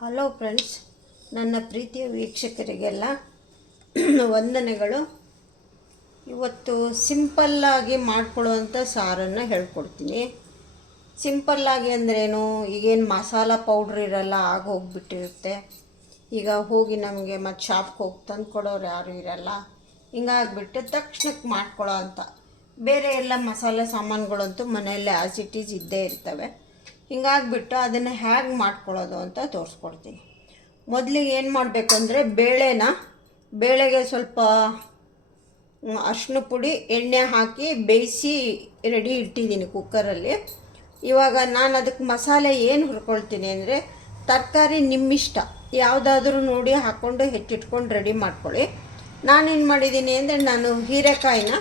Hello friends ನನ್ನ ಪ್ರೀತಿಯ ವೀಕ್ಷಕರಿಗೆಲ್ಲ ವಂದನೆಗಳು. ಇವತ್ತು ಸಿಂಪಲ್ಲಾಗಿ ಮಾಡ್ಕೊಳ್ಳುವಂಥ ಸಾರನ್ನು ಹೇಳ್ಕೊಡ್ತೀನಿ. ಸಿಂಪಲ್ಲಾಗಿ ಅಂದ್ರೇನು? ಈಗೇನು ಮಸಾಲ ಪೌಡ್ರ್ ಇರಲ್ಲ, ಆಗ ಹೋಗ್ಬಿಟ್ಟಿರುತ್ತೆ. ಈಗ ಹೋಗಿ ನಮಗೆ ಮತ್ತು ಶಾಪ್ಗೆ ಹೋಗಿ ತಂದು ಕೊಡೋರು ಯಾರು ಇರಲ್ಲ. ಹಿಂಗಾಗ್ಬಿಟ್ಟು ತಕ್ಷಣಕ್ಕೆ ಮಾಡ್ಕೊಳ್ಳೋ ಅಂತ. ಬೇರೆ ಎಲ್ಲ ಮಸಾಲೆ ಸಾಮಾನುಗಳಂತೂ ಮನೆಯಲ್ಲೇ ಆಸ್ ಇಟ್ ಈಸ್ ಇದ್ದೇ ಇರ್ತವೆ. ಹಿಂಗಾಗ್ಬಿಟ್ಟು ಅದನ್ನು ಹೇಗೆ ಮಾಡ್ಕೊಳ್ಳೋದು ಅಂತ ತೋರಿಸ್ಕೊಡ್ತೀನಿ. ಮೊದಲಿಗೆ ಏನು ಮಾಡಬೇಕು ಅಂದರೆ ಬೇಳೆನ, ಬೇಳೆಗೆ ಸ್ವಲ್ಪ ಅರ್ಶಿನ ಪುಡಿ, ಎಣ್ಣೆ ಹಾಕಿ ಬೇಯಿಸಿ ರೆಡಿ ಇಟ್ಟಿದ್ದೀನಿ ಕುಕ್ಕರಲ್ಲಿ ಇವಾಗ ನಾನು ಅದಕ್ಕೆ ಮಸಾಲೆ ಏನು ಹುರ್ಕೊಳ್ತೀನಿ ಅಂದರೆ ತರಕಾರಿ ನಿಮ್ಮಿಷ್ಟ, ಯಾವುದಾದ್ರೂ ನೋಡಿ ಹಾಕ್ಕೊಂಡು ಹೆಚ್ಚಿಟ್ಕೊಂಡು ರೆಡಿ ಮಾಡ್ಕೊಳ್ಳಿ. ನಾನೇನು ಮಾಡಿದ್ದೀನಿ ಅಂದರೆ ನಾನು ಹೀರೆಕಾಯಿನ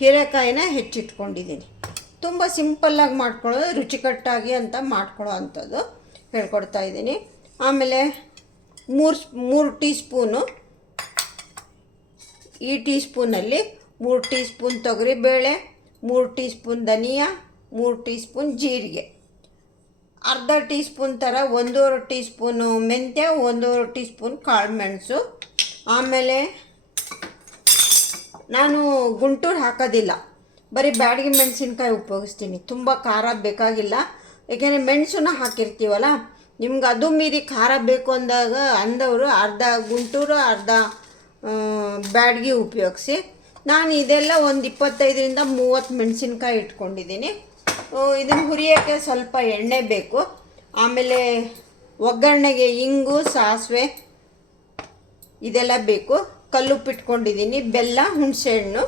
ಹೀರೆಕಾಯಿನ ಹೆಚ್ಚಿಟ್ಕೊಂಡಿದ್ದೀನಿ. ತುಂಬ ಸಿಂಪಲ್ಲಾಗಿ ಮಾಡ್ಕೊಳ್ಳೋದು ರುಚಿಕಟ್ಟಾಗಿ ಅಂತ ಮಾಡ್ಕೊಳ್ಳೋ ಅಂಥದ್ದು ಹೇಳ್ಕೊಡ್ತಾ ಇದ್ದೀನಿ. ಆಮೇಲೆ ಮೂರು ಮೂರು ಟೀ ಸ್ಪೂನು ಈ ಟೀ ಸ್ಪೂನಲ್ಲಿ ಮೂರು ಟೀ ಸ್ಪೂನ್ ತೊಗರಿಬೇಳೆ, ಮೂರು ಟೀ ಸ್ಪೂನ್ ಧನಿಯಾ, ಮೂರು ಟೀ ಸ್ಪೂನ್ ಜೀರಿಗೆ. ಅರ್ಧ ಟೀ ಸ್ಪೂನ್ ಥರ, ಒಂದೂವರೆ ಟೀ ಸ್ಪೂನು ಮೆಂತ್ಯ, ಒಂದೂವರೆ ಟೀ ಸ್ಪೂನ್ ಕಾಳು ಮೆಣಸು ಆಮೇಲೆ ನಾನು ಗುಂಟೂರು ಹಾಕೋದಿಲ್ಲ. ಬರೀ ಬ್ಯಾಡಗಿ ಮೆಣಸಿನ್ಕಾಯಿ ಉಪಯೋಗಿಸ್ತೀನಿ. ತುಂಬ ಖಾರ ಬೇಕಾಗಿಲ್ಲ. ಏಕೆಂದರೆ ಮೆಣಸನ್ನ ಹಾಕಿರ್ತೀವಲ್ಲ, ನಿಮ್ಗೆ ಅದು ಮೀರಿ ಖಾರ ಬೇಕು ಅಂದಾಗ ಅಂದವರು ಅರ್ಧ ಗುಂಟೂರು, ಅರ್ಧ ಬ್ಯಾಡಗಿ ಉಪಯೋಗಿಸಿ. ನಾನು ಇದೆಲ್ಲ ಒಂದು ಇಪ್ಪತ್ತೈದರಿಂದ ಮೂವತ್ತು ಮೆಣಸಿನ್ಕಾಯಿ ಇಟ್ಕೊಂಡಿದ್ದೀನಿ. ಇದನ್ನು ಹುರಿಯೋಕ್ಕೆ ಸ್ವಲ್ಪ ಎಣ್ಣೆ ಬೇಕು. ಆಮೇಲೆ ಒಗ್ಗರಣೆಗೆ ಇಂಗು, ಸಾಸಿವೆ ಇದೆಲ್ಲ ಬೇಕು. ಕಲ್ಲುಪ್ಪಿಟ್ಕೊಂಡಿದ್ದೀನಿ, ಬೆಲ್ಲ, ಹುಣಸೆಹಣ್ಣು,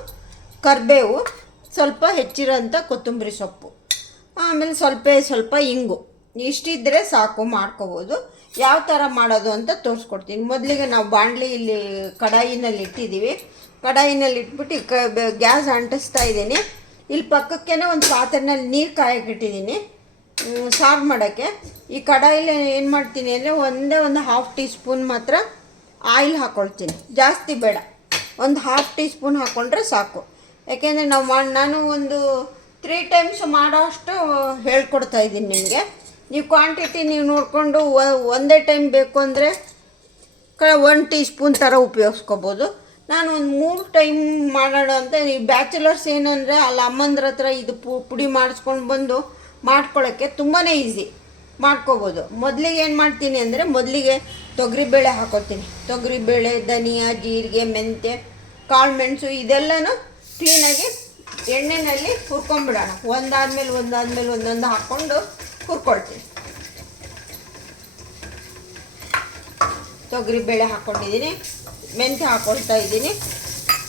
ಕರಿಬೇವು. ಸ್ವಲ್ಪ ಹೆಚ್ಚಿರೋಂಥ ಕೊತ್ತಂಬರಿ ಸೊಪ್ಪು. ಆಮೇಲೆ ಸ್ವಲ್ಪ ಸ್ವಲ್ಪ ಇಂಗು. ಇಷ್ಟಿದ್ರೆ ಸಾಕು, ಮಾಡ್ಕೋಬೋದು. ಯಾವ ಥರ ಮಾಡೋದು ಅಂತ ತೋರಿಸ್ಕೊಡ್ತೀನಿ. ಮೊದಲಿಗೆ ನಾವು ಬಾಣಲಿ ಇಲ್ಲಿ ಕಡಾಯಿನಲ್ಲಿ ಇಟ್ಟಿದ್ದೀವಿ. ಕಡಾಯಿನಲ್ಲಿ ಇಟ್ಬಿಟ್ಟು ಕ ಗ್ಯಾಸ್ ಅಂಟಿಸ್ತಾ ಇದ್ದೀನಿ. ಇಲ್ಲಿ ಪಕ್ಕಕ್ಕೇನೆ ಒಂದು ಪಾತ್ರೆನಲ್ಲಿ ನೀರು ಕಾಯಕ್ಕಿಟ್ಟಿದ್ದೀನಿ ಸಾರು ಮಾಡೋಕ್ಕೆ. ಈ ಕಡಾಯಿಲಿ ಏನು ಮಾಡ್ತೀನಿ ಅಂದರೆ ಒಂದೇ ಒಂದು ಹಾಫ್ ಟೀ ಸ್ಪೂನ್ ಮಾತ್ರ ಆಯಿಲ್ ಹಾಕ್ಕೊಳ್ತೀನಿ ಜಾಸ್ತಿ ಬೇಡ. ಒಂದು ಹಾಫ್ ಟೀ ಸ್ಪೂನ್ ಹಾಕ್ಕೊಂಡ್ರೆ ಸಾಕು. ಯಾಕೆಂದರೆ ನಾವು ಮಾಡಿ ನಾನು ಒಂದು ತ್ರೀ ಟೈಮ್ಸ್ ಮಾಡೋ ಅಷ್ಟು ಹೇಳ್ಕೊಡ್ತಾ ಇದ್ದೀನಿ ನಿಮಗೆ. ನೀವು ಕ್ವಾಂಟಿಟಿ ನೀವು ನೋಡಿಕೊಂಡು ಒಂದೇ ಟೈಮ್ ಬೇಕು ಅಂದರೆ ಕ ಒನ್ ಟೀ ಸ್ಪೂನ್ ಥರ ಉಪಯೋಗಿಸ್ಕೋಬೋದು. ನಾನು ಒಂದು ಮೂರು ಟೈಮ್ ಮಾಡೋಣ ಅಂತ ಈ ಬ್ಯಾಚುಲರ್ಸ್ ಏನಂದರೆ ಅಲ್ಲಿ ಅಮ್ಮಂದ್ರ ಹತ್ರ ಇದು ಪುಡಿ ಮಾಡಿಸ್ಕೊಂಡು ಬಂದು ಮಾಡ್ಕೊಳ್ಳೋಕ್ಕೆ ತುಂಬಾ ಈಸಿ ಮಾಡ್ಕೋಬೋದು. ಮೊದಲಿಗೆ ಏನು ಮಾಡ್ತೀನಿ ಅಂದರೆ ಮೊದಲಿಗೆ ತೊಗರಿಬೇಳೆ ಹಾಕೋತೀನಿ. ತೊಗರಿಬೇಳೆ, ಧನಿಯಾ, ಜೀರಿಗೆ, ಮೆಂತ್ಯ, ಕಾಳು ಮೆಣಸು ಇದೆಲ್ಲನೂ ಕ್ಲೀನಾಗಿ ಎಣ್ಣೆಯಲ್ಲಿ ಹುರ್ಕೊಂಬಿಡೋಣ. ಒಂದಾದ್ಮೇಲೆ ಒಂದಾದ್ಮೇಲೆ ಒಂದೊಂದು ಹಾಕ್ಕೊಂಡು ಹುರ್ಕೊಳ್ತೀನಿ ತೊಗರಿ ಬೇಳೆ ಹಾಕ್ಕೊಂಡಿದ್ದೀನಿ. ಮೆಂತ್ಯ ಹಾಕ್ಕೊಳ್ತಾ ಇದ್ದೀನಿ.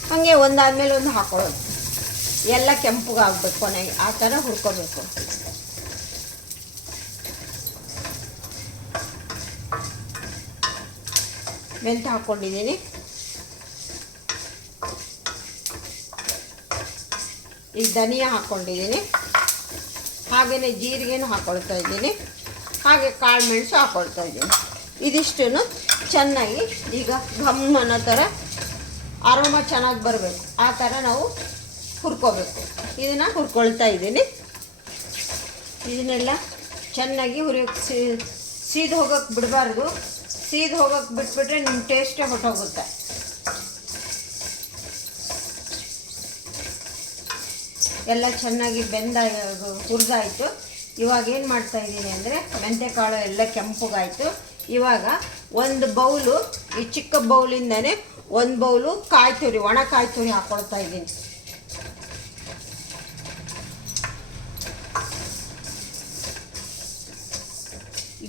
ಹಾಗೆ ಒಂದಾದ್ಮೇಲೆ ಒಂದು ಹಾಕ್ಕೊಳ್ಳೋದು ಎಲ್ಲ ಕೆಂಪುಗೆ ಆಗ್ಬೇಕು ಕೊನೆಗೆ. ಆ ಥರ ಹುರ್ಕೋಬೇಕು. ಮೆಂತ್ಯ ಹಾಕ್ಕೊಂಡಿದ್ದೀನಿ. ಈಗ ಧನಿಯಾ ಹಾಕ್ಕೊಂಡಿದ್ದೀನಿ ಹಾಗೆಯೇ ಜೀರಿಗೆನೂ ಹಾಕ್ಕೊಳ್ತಾ ಇದ್ದೀನಿ. ಹಾಗೆ ಕಾಳು ಮೆಣಸು ಹಾಕ್ಕೊಳ್ತಾ ಇದ್ದೀನಿ. ಇದಿಷ್ಟನ್ನು ಚೆನ್ನಾಗಿ ಈಗ ಘಮ್ ಅನ್ನೋ ಥರ ಅರೋಮ ಚೆನ್ನಾಗಿ ಬರಬೇಕು. ಆ ಥರ ನಾವು ಹುರ್ಕೋಬೇಕು. ಇದನ್ನು ಹುರ್ಕೊಳ್ತಾ ಇದ್ದೀನಿ. ಇದನ್ನೆಲ್ಲ ಚೆನ್ನಾಗಿ ಹುರಿ ಸೀದು ಹೋಗೋಕ್ಕೆ ಬಿಡಬಾರ್ದು. ಸೀದು ಹೋಗೋಕ್ಕೆ ಬಿಟ್ಬಿಟ್ರೆ ನಿಮ್ಮ ಟೇಸ್ಟೇ ಹೊಟ್ಟೋಗುತ್ತೆ ಎಲ್ಲ ಚೆನ್ನಾಗಿ ಬೆಂದ, ಹುರಿದಾಯಿತು. ಇವಾಗ ಏನು ಮಾಡ್ತಾ ಇದ್ದೀನಿ ಅಂದರೆ ಮೆಂತ್ಯಕಾಳು ಎಲ್ಲ ಕೆಂಪಗಾಯಿತು. ಇವಾಗ ಒಂದು ಬೌಲು, ಈ ಚಿಕ್ಕ ಬೌಲಿಂದನೇ ಒಂದು ಬೌಲು ಕಾಯಿ ತುರಿ, ಒಣ ಕಾಯಿ ತುರಿ ಹಾಕ್ಕೊಳ್ತಾ ಇದ್ದೀನಿ.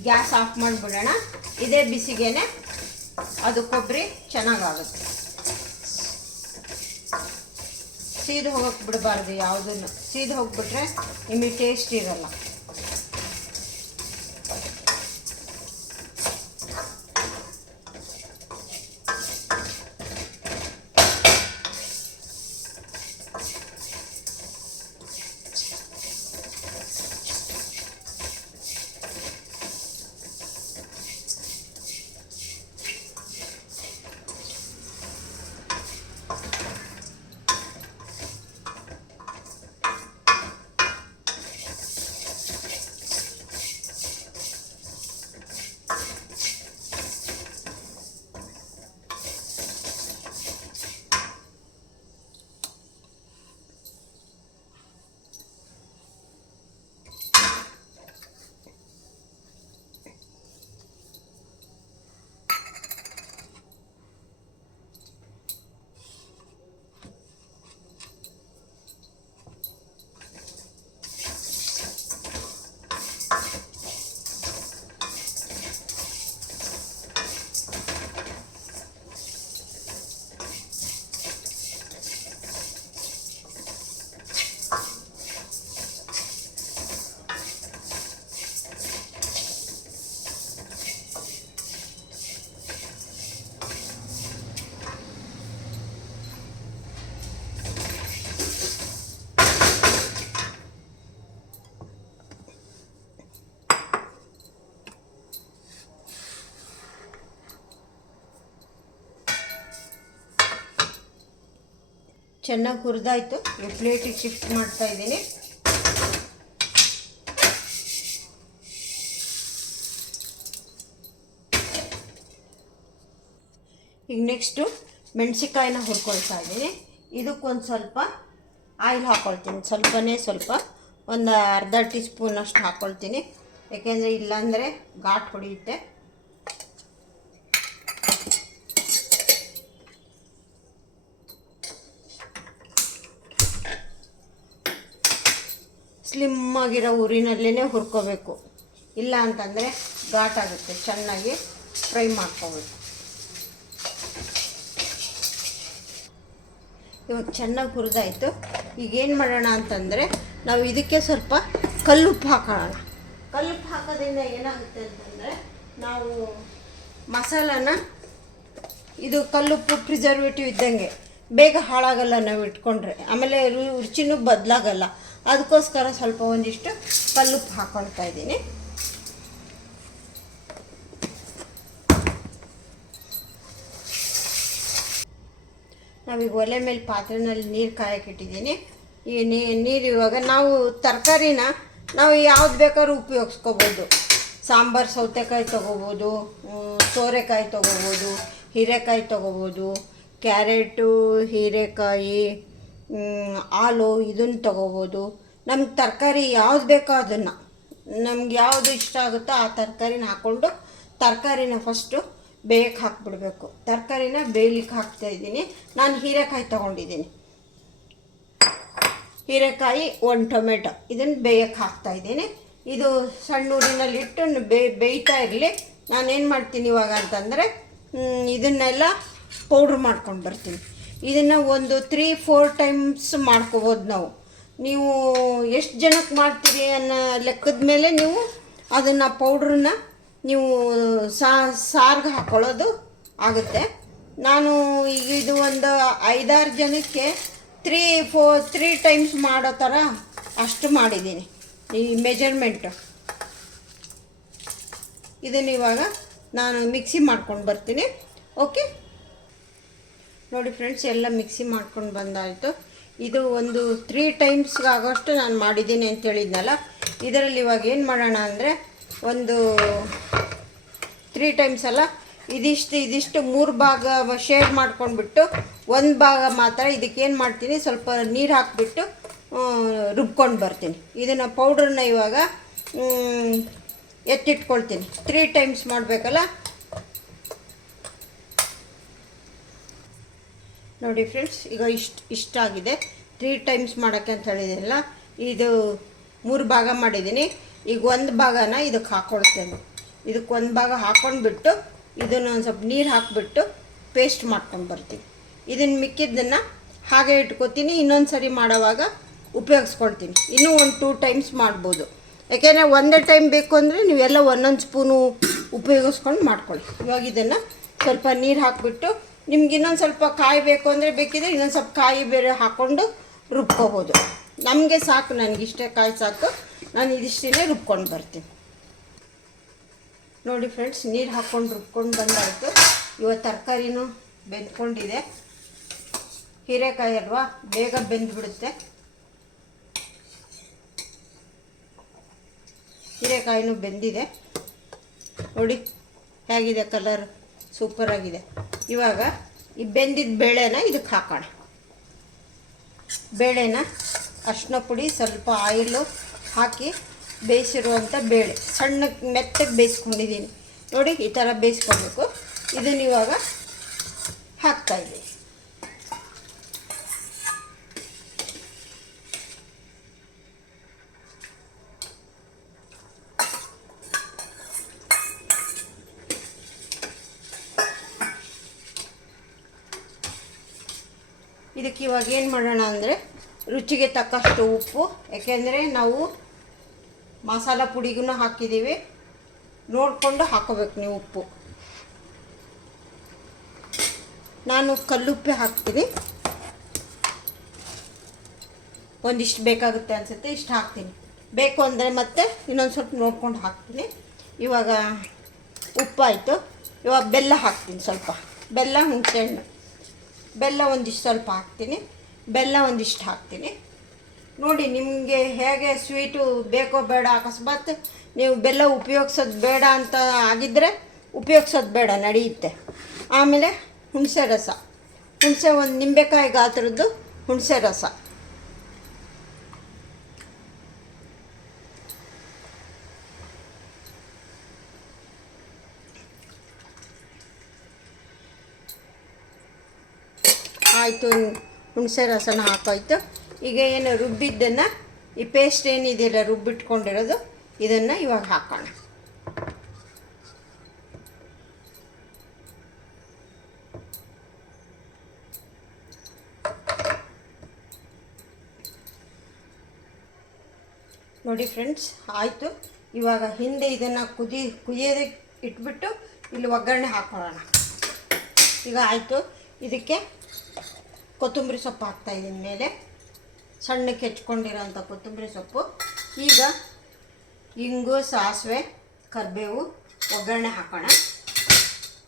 ಗ್ಯಾಸ್ ಆಫ್ ಮಾಡಿಬಿಡೋಣ. ಇದೇ ಬಿಸಿಗೇನೆ, ಅದು ಕೊಬ್ಬರಿ ಚೆನ್ನಾಗಾಗುತ್ತೆ. ಸೀದು ಹೋಗಕ್ಕೆ ಬಿಡಬಾರ್ದು ಯಾವುದನ್ನು. ಸೀದು ಹೋಗ್ಬಿಟ್ರೆ ನಿಮಗೆ ಟೇಸ್ಟ್ ಇರಲ್ಲ. ಚೆನ್ನಾಗಿ ಹುರಿದಾಯ್ತು. ಈ ಪ್ಲೇಟಿಗೆ ಶಿಫ್ಟ್ ಮಾಡ್ತಾ ಇದ್ದೀನಿ. ಈಗ ನೆಕ್ಸ್ಟು ಮೆಣಸಿಕಾಯಿನ ಹುರ್ಕೊಳ್ತಾ ಇದ್ದೀನಿ. ಇದಕ್ಕೊಂದು ಸ್ವಲ್ಪ ಆಯಿಲ್ ಹಾಕ್ಕೊಳ್ತೀನಿ ಸ್ವಲ್ಪನೇ ಸ್ವಲ್ಪ. ಒಂದು ಅರ್ಧ ಟೀ ಸ್ಪೂನಷ್ಟು ಹಾಕ್ಕೊಳ್ತೀನಿ ಯಾಕೆಂದರೆ ಇಲ್ಲಾಂದರೆ ಘಾಟ್ ಹೊಡೆಯುತ್ತೆ. ಸ್ಲಿಮ್ ಆಗಿರೋ ಊರಿನಲ್ಲೇ ಹುರ್ಕೋಬೇಕು. ಇಲ್ಲ ಅಂತಂದರೆ ಘಾಟಾಗುತ್ತೆ ಚೆನ್ನಾಗಿ ಫ್ರೈ ಮಾಡ್ಕೋಬೇಕು. ಇವಾಗ ಚೆನ್ನಾಗಿ ಹುರಿದಾಯಿತು. ಈಗ ಏನು ಮಾಡೋಣ ಅಂತಂದರೆ ನಾವು ಇದಕ್ಕೆ ಸ್ವಲ್ಪ ಕಲ್ಲುಪ್ಪು ಹಾಕೋಣ. ಕಲ್ಲುಪ್ಪು ಹಾಕೋದ್ರಿಂದ ಏನಾಗುತ್ತೆ ಅಂತಂದರೆ ನಾವು ಮಸಾಲಾನ ಇದು ಕಲ್ಲುಪ್ಪು ಪ್ರಿಸರ್ವೇಟಿವ್ ಇದ್ದಂಗೆ ಬೇಗ ಹಾಳಾಗಲ್ಲ ನಾವು ಇಟ್ಕೊಂಡ್ರೆ. ಆಮೇಲೆ ರುಚಿನೂ ಬದಲಾಗಲ್ಲ. ಅದಕ್ಕೋಸ್ಕರ ಸ್ವಲ್ಪ ಒಂದಿಷ್ಟು ಕಲ್ಲುಪ್ಪು ಹಾಕ್ಕೊಳ್ತಾ ಇದ್ದೀನಿ. ನಾವೀಗ ಒಲೆ ಮೇಲೆ ಪಾತ್ರೆನಲ್ಲಿ ನೀರು ಕಾಯಕ್ಕಿಟ್ಟಿದ್ದೀನಿ ಈ ನೀರು ಇವಾಗ ನಾವು ತರಕಾರಿನ ನಾವು ಯಾವ್ದು ಬೇಕಾದ್ರೂ ಉಪಯೋಗಿಸ್ಕೋಬೋದು. ಸಾಂಬಾರು, ಸೌತೆಕಾಯಿ ತೊಗೋಬೋದು ಸೋರೆಕಾಯಿ ತೊಗೋಬೋದು, ಹೀರೆಕಾಯಿ ತೊಗೋಬೋದು, ಕ್ಯಾರೆಟು, ಹೀರೆಕಾಯಿ ಹ್ಮ್, ಆಲು ಇದನ್ನು ತಗೋಬೋದು. ನಮ್ಗೆ ತರಕಾರಿ ಯಾವ್ದು ಬೇಕೋ ಅದನ್ನು. ನಮ್ಗೆ ಯಾವುದು ಇಷ್ಟ ಆಗುತ್ತೋ ಆ ತರಕಾರಿನ ಹಾಕ್ಕೊಂಡು ತರಕಾರಿನ ಫಸ್ಟು ಬೇಯಕ್ಕೆ ಹಾಕ್ಬಿಡ್ಬೇಕು. ತರಕಾರಿನ ಬೇಯಲಿಕ್ಕೆ ಹಾಕ್ತಾ ಇದ್ದೀನಿ. ನಾನು ಹೀರೆಕಾಯಿ ತೊಗೊಂಡಿದ್ದೀನಿ. ಹೀರೆಕಾಯಿ ಒಂದು ಟೊಮೆಟೊ. ಇದನ್ನು ಬೇಯಕ್ಕೆ ಹಾಕ್ತಾ ಇದ್ದೀನಿ. ಇದು ಸಣ್ಣ ಊರಿನಲ್ಲಿಟ್ಟು ಬೇ ಬೇಯ್ತಾ ಇರಲಿ. ನಾನೇನು ಮಾಡ್ತೀನಿ ಇವಾಗ ಅಂತಂದರೆ ಇದನ್ನೆಲ್ಲ ಪೌಡ್ರ್ ಮಾಡ್ಕೊಂಡು ಬರ್ತೀನಿ. ಇದನ್ನು ಒಂದು ತ್ರೀ ಫೋರ್ ಟೈಮ್ಸ್ ಮಾಡ್ಕೋಬೋದು ನಾವು. ನೀವು ಎಷ್ಟು ಜನಕ್ಕೆ ಮಾಡ್ತೀರಿ ಅನ್ನೋ ಲೆಕ್ಕದ ಮೇಲೆ ನೀವು ಅದನ್ನು ಪೌಡ್ರನ್ನ ನೀವು ಸಾರ್ಗೆ ಹಾಕ್ಕೊಳ್ಳೋದು ಆಗುತ್ತೆ. ನಾನು ಈಗ ಇದು ಒಂದು ಐದಾರು ಜನಕ್ಕೆ ತ್ರೀ ಫೋ ತ್ರೀ ಟೈಮ್ಸ್ ಮಾಡೋ ಥರ ಅಷ್ಟು ಮಾಡಿದ್ದೀನಿ. ಈ ಮೆಜರ್ಮೆಂಟು ಇದನ್ನು ಇವಾಗ ನಾನು ಮಿಕ್ಸಿ ಮಾಡ್ಕೊಂಡು ಬರ್ತೀನಿ. ಓಕೆ ನೋಡಿ ಫ್ರೆಂಡ್ಸ್ ಎಲ್ಲ ಮಿಕ್ಸಿ ಮಾಡ್ಕೊಂಡು ಬಂದಾಯಿತು. ಇದು ಒಂದು ತ್ರೀ ಟೈಮ್ಸ್ಗೆ ಆಗೋಷ್ಟು ನಾನು ಮಾಡಿದ್ದೀನಿ ಅಂತ ಹೇಳಿದ್ನಲ್ಲ, ಇದರಲ್ಲಿ ಇವಾಗ ಏನು ಮಾಡೋಣ ಅಂದರೆ ಒಂದು ತ್ರೀ ಟೈಮ್ಸ್ ಅಲ್ಲ, ಇದಿಷ್ಟು ಇದಿಷ್ಟು ಮೂರು ಭಾಗ ಶೇರ್ ಮಾಡ್ಕೊಂಡ್ಬಿಟ್ಟು, ಒಂದು ಭಾಗ ಮಾತ್ರ ಇದಕ್ಕೇನು ಮಾಡ್ತೀನಿ, ಸ್ವಲ್ಪ ನೀರು ಹಾಕಿಬಿಟ್ಟು ರುಬ್ಕೊಂಡು ಬರ್ತೀನಿ. ಇದನ್ನು ಪೌಡ್ರನ್ನ ಇವಾಗ ಎತ್ತಿಟ್ಕೊಳ್ತೀನಿ. ತ್ರೀ ಟೈಮ್ಸ್ ಮಾಡಬೇಕಲ್ಲ ನೋಡಿ ಫ್ರೆಂಡ್ಸ್ ಈಗ ಇಷ್ಟು ಇಷ್ಟಾಗಿದೆ ತ್ರೀ ಟೈಮ್ಸ್ ಮಾಡೋಕ್ಕೆ ಅಂತ ಹೇಳಿದ್ದೀನಲ್ಲ ಇದು ಮೂರು ಭಾಗ ಮಾಡಿದ್ದೀನಿ. ಈಗ ಒಂದು ಭಾಗನ ಇದಕ್ಕೆ ಹಾಕ್ಕೊಳ್ತೇನೆ ಇದಕ್ಕೆ ಒಂದು ಭಾಗ ಹಾಕ್ಕೊಂಡ್ಬಿಟ್ಟು ಇದನ್ನು ಒಂದು ಸ್ವಲ್ಪ ನೀರು ಹಾಕಿಬಿಟ್ಟು ಪೇಸ್ಟ್ ಮಾಡ್ಕೊಂಡು ಬರ್ತೀನಿ. ಇದನ್ನು ಮಿಕ್ಕಿದ್ದನ್ನು ಹಾಗೆ ಇಟ್ಕೊತೀನಿ. ಇನ್ನೊಂದು ಸರಿ ಮಾಡೋವಾಗ ಉಪಯೋಗಿಸ್ಕೊಳ್ತೀನಿ. ಇನ್ನೂ ಒಂದು ಟೂ ಟೈಮ್ಸ್ ಮಾಡ್ಬೋದು. ಯಾಕೆಂದರೆ ಒಂದೇ ಟೈಮ್ ಬೇಕು ಅಂದರೆ ನೀವೆಲ್ಲ ಒಂದೊಂದು ಸ್ಪೂನು ಉಪಯೋಗಿಸ್ಕೊಂಡು ಮಾಡ್ಕೊಳ್ಳಿ. ಇವಾಗ ಇದನ್ನು ಸ್ವಲ್ಪ ನೀರು ಹಾಕಿಬಿಟ್ಟು ನಿಮ್ಗೆ ಇನ್ನೊಂದು ಸ್ವಲ್ಪ ಕಾಯಿ ಬೇಕು ಅಂದರೆ ಬೇಕಿದ್ರೆ ಇನ್ನೊಂದು ಸ್ವಲ್ಪ ಕಾಯಿ ಬೇರೆ ಹಾಕ್ಕೊಂಡು ರುಬ್ಕೋಬೋದು. ನಮಗೆ ಸಾಕು ನನಗಿಷ್ಟೇ ಕಾಯಿ ಸಾಕು. ನಾನು ಇದಿಷ್ಟೇ ರುಬ್ಕೊಂಡು ಬರ್ತೀನಿ. ನೋಡಿ ಫ್ರೆಂಡ್ಸ್ ನೀರು ಹಾಕ್ಕೊಂಡು ರುಬ್ಕೊಂಡು ಬಂದಾಯಿತು. ಇವತ್ತು ತರಕಾರಿನೂ ಬೆಂದ್ಕೊಂಡಿದೆ. ಹೀರೆಕಾಯಿ ಅಲ್ವಾ, ಬೇಗ ಬೆಂದ್ಬಿಡುತ್ತೆ. ಹೀರೆಕಾಯಿನೂ ಬೆಂದಿದೆ. ನೋಡಿ, ಹೇಗಿದೆ ಕಲರ್ ಸೂಪರಾಗಿದೆ. ಇವಾಗ ಈ ಬೆಂದಿದ್ದ ಬೇಳೆನ ಇದಕ್ಕೆ ಹಾಕೋಣ. ಬೇಳೆನ ಅರ್ಶಿನ ಪುಡಿ, ಸ್ವಲ್ಪ ಆಯಿಲು ಹಾಕಿ ಬೇಯಿಸಿರುವಂಥ ಬೇಳೆ. ಸಣ್ಣಕ್ಕೆ ಮೆತ್ತಗೆ ಬೇಯಿಸ್ಕೊಂಡಿದ್ದೀನಿ ನೋಡಿ ಈ ಥರ ಬೇಯಿಸ್ಕೊಬೇಕು. ಇದನ್ನ ಇವಾಗ ಹಾಕ್ತಾಯಿದ್ದೀನಿ ಇದಕ್ಕೆ ಇವಾಗ ಏನು ಮಾಡೋಣ ಅಂದರೆ ರುಚಿಗೆ ತಕ್ಕಷ್ಟು ಉಪ್ಪು, ಯಾಕೆಂದರೆ ನಾವು ಮಸಾಲ ಪುಡಿಗೂ ಹಾಕಿದ್ದೀವಿ. ನೋಡಿಕೊಂಡು ಹಾಕೋಬೇಕು ನೀವು ಉಪ್ಪು. ನಾನು ಕಲ್ಲುಪ್ಪೆ ಹಾಕ್ತೀನಿ. ಒಂದಿಷ್ಟು ಬೇಕಾಗುತ್ತೆ ಅನಿಸುತ್ತೆ, ಇಷ್ಟು ಹಾಕ್ತೀನಿ. ಬೇಕು ಅಂದರೆ ಮತ್ತೆ ಇನ್ನೊಂದು ಸ್ವಲ್ಪ ನೋಡ್ಕೊಂಡು ಹಾಕ್ತೀನಿ. ಇವಾಗ ಉಪ್ಪಾಯಿತು. ಇವಾಗ ಬೆಲ್ಲ ಹಾಕ್ತೀನಿ ಸ್ವಲ್ಪ. ಬೆಲ್ಲ, ಹುಣಸೆಹಣ್ಣು. ಬೆಲ್ಲ ಒಂದಿಷ್ಟು ಸ್ವಲ್ಪ ಹಾಕ್ತೀನಿ. ಬೆಲ್ಲ ಒಂದಿಷ್ಟು ಹಾಕ್ತೀನಿ. ನೋಡಿ, ನಿಮಗೆ ಹೇಗೆ ಸ್ವೀಟು ಬೇಕೋ ಬೇಡ ಅಕಸ್ಮಾತ್ ನೀವು ಬೆಲ್ಲ ಉಪಯೋಗಿಸೋದು ಬೇಡ ಅಂತ ಆಗಿದ್ದರೆ ಉಪಯೋಗಿಸೋದು ಬೇಡ, ನಡೆಯುತ್ತೆ. ಆಮೇಲೆ ಹುಣಸೆ ರಸ. ಹುಣಸೆ ಒಂದು ನಿಂಬೆಕಾಯಿ ಗಾತ್ರದ್ದು ಹುಣಸೆ ರಸ. ಆಯಿತು ಹುಣಸೆ ರಸನ ಹಾಕೋಯ್ತು. ಈಗ ಏನು ರುಬ್ಬಿದ್ದನ್ನು, ಈ ಪೇಸ್ಟ್ ಏನಿದೆಯಲ್ಲ, ರುಬ್ಬಿಟ್ಕೊಂಡಿರೋದು, ಇದನ್ನು ಇವಾಗ ಹಾಕೋಣ. ನೋಡಿ ಫ್ರೆಂಡ್ಸ್ ಆಯಿತು. ಇವಾಗ ಹಿಂದೆ ಇದನ್ನು ಕುದಿ ಕುದಿಯೋದಕ್ಕೆ ಇಟ್ಬಿಟ್ಟು, ಇಲ್ಲಿ ಒಗ್ಗರಣೆ ಹಾಕೊಳ್ಳೋಣ. ಈಗ ಆಯಿತು. ಇದಕ್ಕೆ ಕೊತ್ತಂಬರಿ ಸೊಪ್ಪು ಹಾಕ್ತಾಯಿದ್ದೀನಿ ಮೇಲೆ. ಸಣ್ಣಕ್ಕೆ ಹೆಚ್ಕೊಂಡಿರೋಂಥ ಕೊತ್ತಂಬರಿ ಸೊಪ್ಪು. ಈಗ ಇಂಗು, ಸಾಸಿವೆ, ಕರಿಬೇವು, ಒಗ್ಗರಣೆ ಹಾಕೋಣ.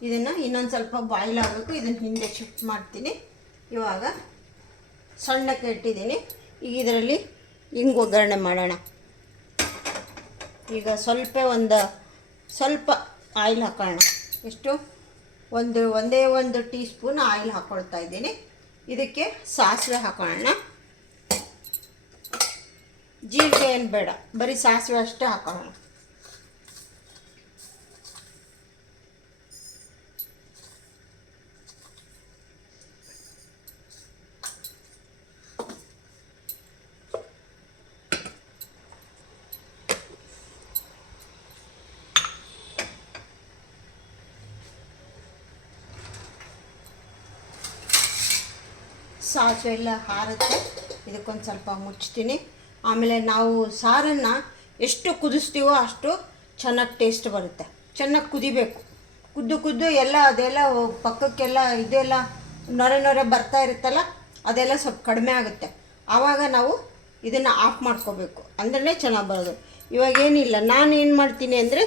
ಇದನ್ನು ಇನ್ನೊಂದು ಸ್ವಲ್ಪ ಬಾಯ್ಲ್ ಆಗಬೇಕು. ಇದನ್ನು ಹಿಂದೆ ಶಿಫ್ಟ್ ಮಾಡ್ತೀನಿ. ಇವಾಗ ಸಣ್ಣಕ್ಕೆ ಇಟ್ಟಿದ್ದೀನಿ. ಈಗ ಇದರಲ್ಲಿ ಇಂಗು ಒಗ್ಗರಣೆ ಮಾಡೋಣ. ಈಗ ಸ್ವಲ್ಪ ಒಂದು, ಸ್ವಲ್ಪ ಆಯಿಲ್ ಹಾಕೋಣ. ಎಷ್ಟು? ಒಂದು, ಒಂದೇ ಒಂದು ಟೀ ಸ್ಪೂನ್ ಆಯಿಲ್ ಹಾಕ್ಕೊಳ್ತಾ ಇದ್ದೀನಿ. ಇದಕ್ಕೆ ಸಾಸಿವೆ ಹಾಕೋಣ. ಜೀರಿಗೆ ಏನು ಬೇಡ ಬರೀ ಸಾಸಿವೆ ಅಷ್ಟೇ ಹಾಕೋಣ. ಸಾಸಿವೆ ಎಲ್ಲ ಹಾರುತ್ತೆ. ಇದಕ್ಕೊಂದು ಸ್ವಲ್ಪ ಮುಚ್ತೀನಿ. ಆಮೇಲೆ ನಾವು ಸಾರನ್ನು ಎಷ್ಟು ಕುದಿಸ್ತೀವೋ ಅಷ್ಟು ಚೆನ್ನಾಗಿ ಟೇಸ್ಟ್ ಬರುತ್ತೆ. ಚೆನ್ನಾಗಿ ಕುದಿಬೇಕು. ಕುದ್ದು ಕುದ್ದು ಎಲ್ಲ ಅದೆಲ್ಲ ಪಕ್ಕಕ್ಕೆಲ್ಲ ಇದೆಲ್ಲ ನೊರೆ ನೊರೆ ಬರ್ತಾ ಇರುತ್ತಲ್ಲ, ಅದೆಲ್ಲ ಸ್ವಲ್ಪ ಕಡಿಮೆ ಆಗುತ್ತೆ. ಆವಾಗ ನಾವು ಇದನ್ನು ಆಫ್ ಮಾಡ್ಕೋಬೇಕು. ಅಂದ್ರೆ ಚೆನ್ನಾಗಿ ಬರೋದು. ಇವಾಗ ಏನಿಲ್ಲ, ನಾನು ಏನು ಮಾಡ್ತೀನಿ ಅಂದರೆ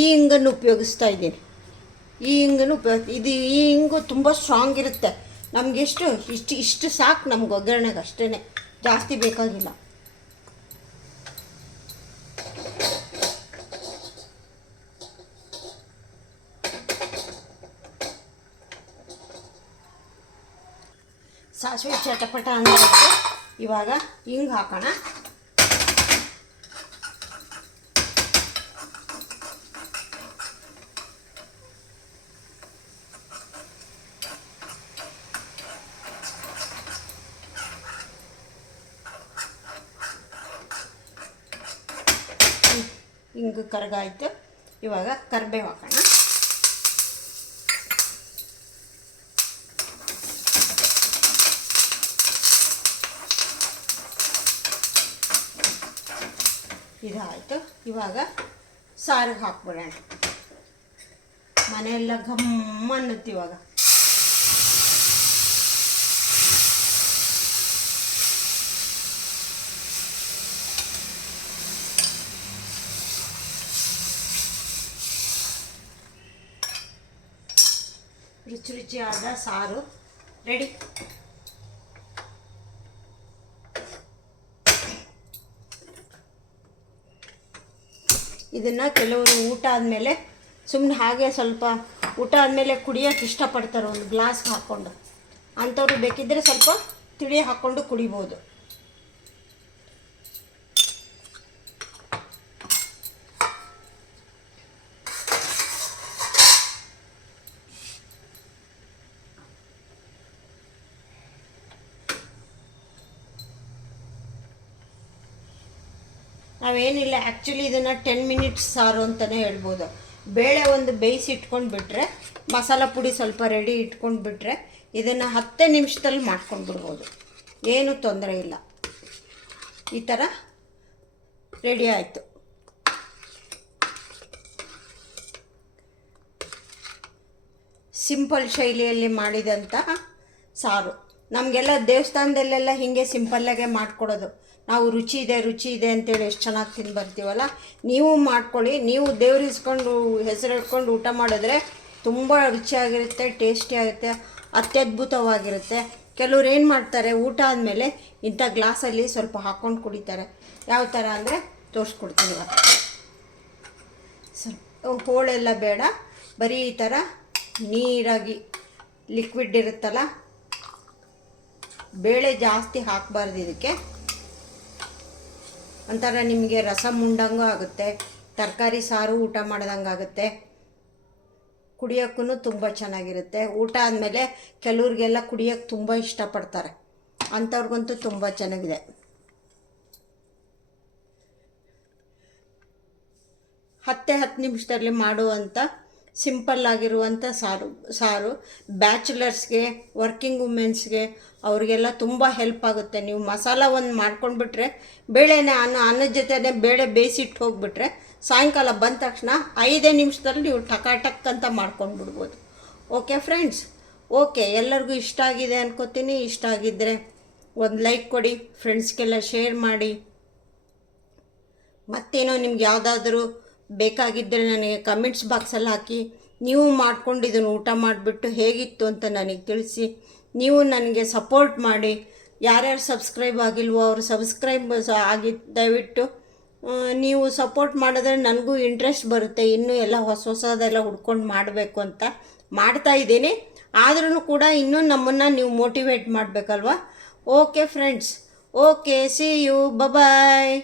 ಈ ಹಿಂಗನ್ನು ಉಪಯೋಗಿಸ್ತಾ ಇದ್ದೀನಿ. ಈ ಹಿಂಗನ್ನು ಉಪಯೋಗ ಇದು ಈ ಹಿಂಗು ತುಂಬ ಸ್ಟ್ರಾಂಗ್ ಇರುತ್ತೆ. ನಮ್ಗೆ ಎಷ್ಟು? ಇಷ್ಟು ಇಷ್ಟು ಸಾಕು ನಮ್ಗೆ ಒಗ್ಗರಣೆಗೆ ಅಷ್ಟೇ ಜಾಸ್ತಿ ಬೇಕಾಗಿಲ್ಲ. ಸಾಸಿವೆ ಚಟಪಟ ಅಂದ್ರೆ ಇವಾಗ ಹಿಂಗೆ ಹಾಕೋಣ ಹಿಂಗೆ ಕರಗಾಯ್ತು ಇವಾಗ ಕರಿಬೇವು ಹಾಕೋಣ. ಇದಾಯಿತು. ಇವಾಗ ಸಾರಿಗೆ ಹಾಕ್ಬಿಡೋಣ. ಮನೆಯೆಲ್ಲ ಘಮ್ ಅನ್ನುತ್ತೆ ಇವಾಗ. ರುಚಿ ರುಚಿಯಾದ ಸಾರು. ರೆಡಿ ಇದನ್ನು ಕೆಲವರು ಊಟ ಆದಮೇಲೆ ಸುಮ್ಮನೆ ಹಾಗೆ ಸ್ವಲ್ಪ ಊಟ ಆದಮೇಲೆ ಕುಡಿಯೋಕ್ಕೆ ಇಷ್ಟಪಡ್ತಾರೆ ಒಂದು ಗ್ಲಾಸ್ಗೆ ಹಾಕ್ಕೊಂಡು ಅಂಥವ್ರು ಬೇಕಿದ್ದರೆ ಸ್ವಲ್ಪ ತಿಳಿ ಹಾಕ್ಕೊಂಡು ಕುಡಿಬೋದು. ನಾವೇನಿಲ್ಲ ಆ್ಯಕ್ಚುಲಿ ಇದನ್ನು ಟೆನ್ ಮಿನಿಟ್ಸ್ ಸಾರು ಅಂತಲೇ ಹೇಳ್ಬೋದು. ಬೇಳೆ ಒಂದು ಬೇಯಿಸಿ ಇಟ್ಕೊಂಡು ಬಿಟ್ಟರೆ ಮಸಾಲ ಪುಡಿ ಸ್ವಲ್ಪ ರೆಡಿ ಇಟ್ಕೊಂಡು ಬಿಟ್ಟರೆ ಇದನ್ನು ಹತ್ತೇ ನಿಮಿಷದಲ್ಲಿ ಮಾಡ್ಕೊಂಡು ಬಿಡ್ಬೋದು. ಏನೂ ತೊಂದರೆ ಇಲ್ಲ. ಈ ಥರ ರೆಡಿ ಆಯಿತು. ಸಿಂಪಲ್ ಶೈಲಿಯಲ್ಲಿ ಮಾಡಿದಂತಹ ಸಾರು. ನಮಗೆಲ್ಲ ದೇವಸ್ಥಾನದಲ್ಲೆಲ್ಲ ಹೀಗೆ ಸಿಂಪಲ್ಲಾಗೆ ಮಾಡಿಕೊಡೋದು. ನಾವು ರುಚಿ ಇದೆ ರುಚಿ ಇದೆ ಅಂತೇಳಿ ಎಷ್ಟು ಚೆನ್ನಾಗಿ ತಿಂದು ಬರ್ತೀವಲ್ಲ? ನೀವು ಮಾಡ್ಕೊಳ್ಳಿ. ನೀವು ದೇವ್ರು ಇಸ್ಕೊಂಡು ಹೆಸರು ಇಟ್ಕೊಂಡು ಊಟ ಮಾಡಿದ್ರೆ ತುಂಬ ರುಚಿಯಾಗಿರುತ್ತೆ, ಟೇಸ್ಟಿ ಆಗುತ್ತೆ, ಅತ್ಯದ್ಭುತವಾಗಿರುತ್ತೆ. ಕೆಲವ್ರು ಏನು ಮಾಡ್ತಾರೆ, ಊಟ ಆದಮೇಲೆ ಇಂಥ ಗ್ಲಾಸಲ್ಲಿ ಸ್ವಲ್ಪ ಹಾಕ್ಕೊಂಡು ಕುಡಿತಾರೆ. ಯಾವ ಥರ ಅಂದರೆ ತೋರಿಸ್ಕೊಡ್ತೀನಿ ಇವಾಗ. ಸ್ವಲ್ಪ ಹೋಳೆಲ್ಲ ಬೇಡ. ಬರೀ ಈ ಥರ ನೀರಾಗಿ ಲಿಕ್ವಿಡ್ ಇರುತ್ತಲ್ಲ? ಬೇಳೆ ಜಾಸ್ತಿ ಹಾಕಬಾರ್ದು ಇದಕ್ಕೆ. ಒಂಥರ ನಿಮಗೆ ರಸಮ್ ಉಂಡಂಗೂ ಆಗುತ್ತೆ, ತರಕಾರಿ ಸಾರು ಊಟ ಮಾಡ್ದಂಗೆ ಆಗುತ್ತೆ. ಕುಡಿಯೋಕ್ಕೂ ತುಂಬ ಚೆನ್ನಾಗಿರುತ್ತೆ. ಊಟ ಆದಮೇಲೆ ಕೆಲವ್ರಿಗೆಲ್ಲ ಕುಡಿಯೋಕ್ಕೆ ತುಂಬ ಇಷ್ಟಪಡ್ತಾರೆ. ಅಂಥವ್ರಿಗಂತೂ ತುಂಬ ಚೆನ್ನಾಗಿದೆ. ಹತ್ತೇ ಹತ್ತು ನಿಮಿಷದಲ್ಲಿ ಮಾಡುವಂಥ ಸಿಂಪಲ್ ಆಗಿರುವಂಥ ಸಾರು ಸಾರು. ಬ್ಯಾಚುಲರ್ಸ್ಗೆ, ವರ್ಕಿಂಗ್ ವುಮೆನ್ಸ್ಗೆ ಅವರಿಗೆಲ್ಲ ತುಂಬ ಹೆಲ್ಪ್ ಆಗುತ್ತೆ. ನೀವು ಮಸಾಲ ಒಂದು ಮಾಡ್ಕೊಂಡ್ಬಿಟ್ರೆ, ಬೇಳೆನ ಅನ್ನ, ಅನ್ನದ ಜೊತೆನೇ ಬೇಳೆ ಬೇಯಿಸಿಟ್ಟು ಹೋಗ್ಬಿಟ್ರೆ, ಸಾಯಂಕಾಲ ಬಂದ ತಕ್ಷಣ ಐದೇ ನಿಮಿಷದಲ್ಲಿ ನೀವು ಟಕಾಟಕ್ ಅಂತ ಮಾಡ್ಕೊಂಡ್ಬಿಡ್ಬೋದು. Okay friends? ಓಕೆ, ಎಲ್ಲರಿಗೂ ಇಷ್ಟ ಆಗಿದೆ ಅನ್ಕೋತೀನಿ. ಇಷ್ಟ ಆಗಿದ್ದರೆ ಒಂದು ಲೈಕ್ ಕೊಡಿ, ಫ್ರೆಂಡ್ಸ್ಗೆಲ್ಲ ಶೇರ್ ಮಾಡಿ. ಮತ್ತೇನೋ ನಿಮ್ಗೆ ಯಾವುದಾದ್ರೂ ಬೇಕಾಗಿದ್ದರೆ ನನಗೆ ಕಮೆಂಟ್ಸ್ ಬಾಕ್ಸಲ್ಲಿ ಹಾಕಿ, ನೀವು ಮಾಡ್ಕೊಂಡು ಇದನ್ನು ಊಟ ಮಾಡಿಬಿಟ್ಟು ಹೇಗಿತ್ತು ಅಂತ ನನಗೆ ತಿಳಿಸಿ. ನೀವು ನನಗೆ ಸಪೋರ್ಟ್ ಮಾಡಿ. ಯಾರ್ಯಾರು ಸಬ್ಸ್ಕ್ರೈಬ್ ಆಗಿಲ್ವೋ ಅವರು ಸಬ್ಸ್ಕ್ರೈಬ್ ಆಗಿ, ದಯವಿಟ್ಟು ನೀವು ಸಪೋರ್ಟ್ ಮಾಡಿದ್ರೆ ನನಗೂ ಇಂಟ್ರೆಸ್ಟ್ ಬರುತ್ತೆ. ಇನ್ನೂ ಎಲ್ಲ ಹೊಸ ಹೊಸದೆಲ್ಲ ಹುಡ್ಕೊಂಡು ಮಾಡಬೇಕು ಅಂತ ಮಾಡ್ತಾ ಇದ್ದೀನಿ. ಆದ್ರೂ ಕೂಡ ಇನ್ನೂ ನಮ್ಮನ್ನು ನೀವು motivate ಮಾಡಬೇಕಲ್ವಾ? Okay friends okay see you bye